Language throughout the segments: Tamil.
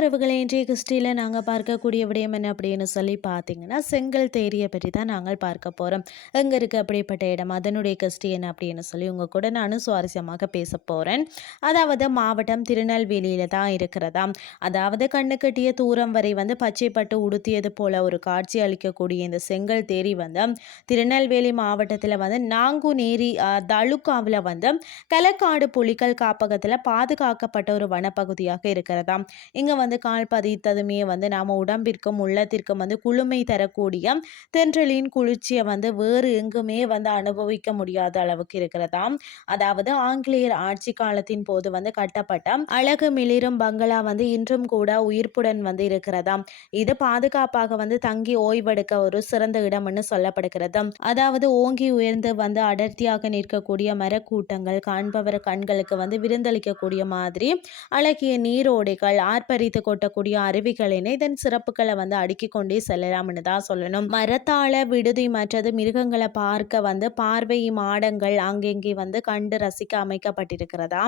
உறவுகளை இன்றைய கிறிஸ்டியில் நாங்கள் பார்க்கக்கூடிய விடயம் என்ன அப்படின்னு சொல்லி பார்த்தீங்கன்னா செங்கல் தேரியை பற்றி தான் நாங்கள் பார்க்க போகிறோம். எங்கே இருக்குது அப்படிப்பட்ட இடம், அதனுடைய கிறிஸ்டி என்ன அப்படின்னு சொல்லி உங்கள் கூட நானும் சுவாரஸ்யமாக பேச போகிறேன். அதாவது மாவட்டம் திருநெல்வேலியில் தான் இருக்கிறதாம். அதாவது கண்ணு கட்டிய தூரம் வரை வந்து பச்சைப்பட்டு உடுத்தியது போல ஒரு காட்சி அளிக்கக்கூடிய இந்த செங்கல் தேரி வந்து திருநெல்வேலி மாவட்டத்தில் வந்து நாங்குநேரி தலுக்காவில் வந்து களக்காடு புலிகள் காப்பகத்தில் பாதுகாக்கப்பட்ட ஒரு வனப்பகுதியாக இருக்கிறதாம். இங்கே வந்து கால் பதித்ததுமே வந்து நாம் உடம்பிற்கும் உள்ளத்திற்கும் வந்து குளுமை தரக்கூடிய தென்றலின் குளிர்ச்சியை வந்து வேறு எங்குமே வந்து அனுபவிக்க முடியாத அளவுக்கு இருக்கிறதாம். அதாவது ஆங்கிலேயர் ஆட்சி காலத்தின் போது வந்து கட்டப்பட்ட அழகு மிளிரும் பங்களா வந்து இன்றும் கூட உயிர்ப்புடன் வந்து இருக்கிறதாம். இது பாதுகாப்பாக வந்து தங்கி ஓய்வெடுக்க ஒரு சிறந்த இடம்னு சொல்லப்படுகிறது. அதாவது ஓங்கி உயர்ந்து வந்து அடர்த்தியாக நிற்கக்கூடிய மரக்கூட்டங்கள் காண்பவர் கண்களுக்கு வந்து விருந்தளிக்கக்கூடிய மாதிரி அழகிய நீரோடைகள், ஆர்ப்பரித்து கொட்டக்கூடிய அருவிகளினை இதன் சிறப்புகளை வந்து அடுக்கி கொண்டே செல்லலாம்னு தான் சொல்லணும். மரத்தாள விடுதி மற்றது மிருகங்களை பார்க்க வந்து பார்வை மாடங்கள் அங்கெங்கே வந்து கண்டு ரசிக்க அமைக்கப்பட்டிருக்கிறதா.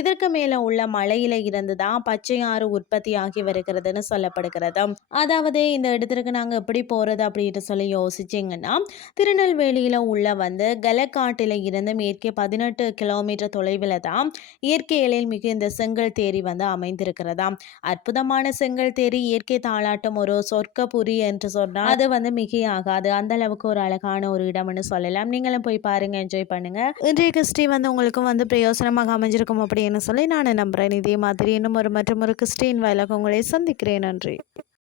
இதற்கு மேல உள்ள மலையில இருந்து தான் பச்சையாறு உற்பத்தி ஆகி வருகிறதுன்னு சொல்லப்படுகிறது. அதாவது இந்த இடத்திற்கு நாங்க எப்படி போறது அப்படின்னு சொல்லி யோசிச்சிங்கன்னா, திருநெல்வேலியில உள்ள வந்து கலக்காட்டில இருந்து மேற்கே 18 கிலோமீட்டர் தொலைவில் தான் இயற்கை எழில் மிகுந்த செங்கல் தேரி வந்து அமைந்திருக்கிறதா. அற்புதமான செங்கல் தேரி இயற்கை தாளாட்டும் ஒரு சொர்க்கபுரி என்று சொன்னால் அது வந்து மிகையாகாது. அந்த அளவுக்கு ஒரு அழகான ஒரு இடம்னு சொல்லலாம். நீங்களும் போய் பாருங்க, என்ஜாய் பண்ணுங்க. இன்றைய கிறிஸ்டி வந்து உங்களுக்கும் வந்து பிரயோசனமாக அமைஞ்சிருக்கும் அப்படின்னு சொல்லி நான் நம்புறேன். இதே மாதிரி இன்னும் ஒரு மற்றும் ஒரு கிறிஸ்டின் வாயிலாக உங்களை சந்திக்கிறேன். நன்றி.